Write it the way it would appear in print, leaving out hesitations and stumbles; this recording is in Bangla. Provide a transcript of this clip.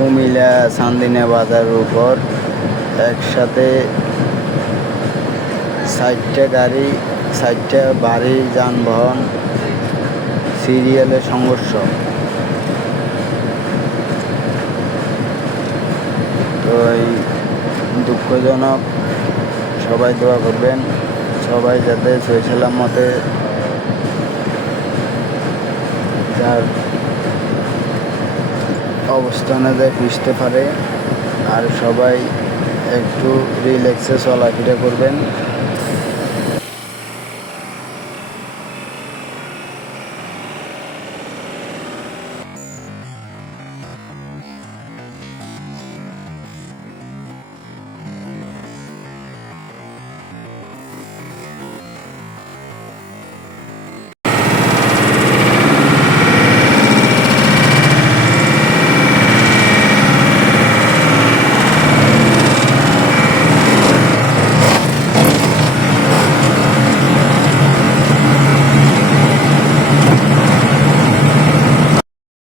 কুমিল্লা চান্দিনা বাজারের উপর একসাথে 4টা গাড়ি, 4টা ভারী যানবাহন সিরিয়ালে সংঘর্ষ। তো এই দুঃখজনক, সবাই দোয়া করবেন, সবাই যাতে সহি সালামতে যার অবস্থানে যায় ফিরতে পারে। আর সবাই একটু রিল্যাক্সে চলাফেরা করবেন।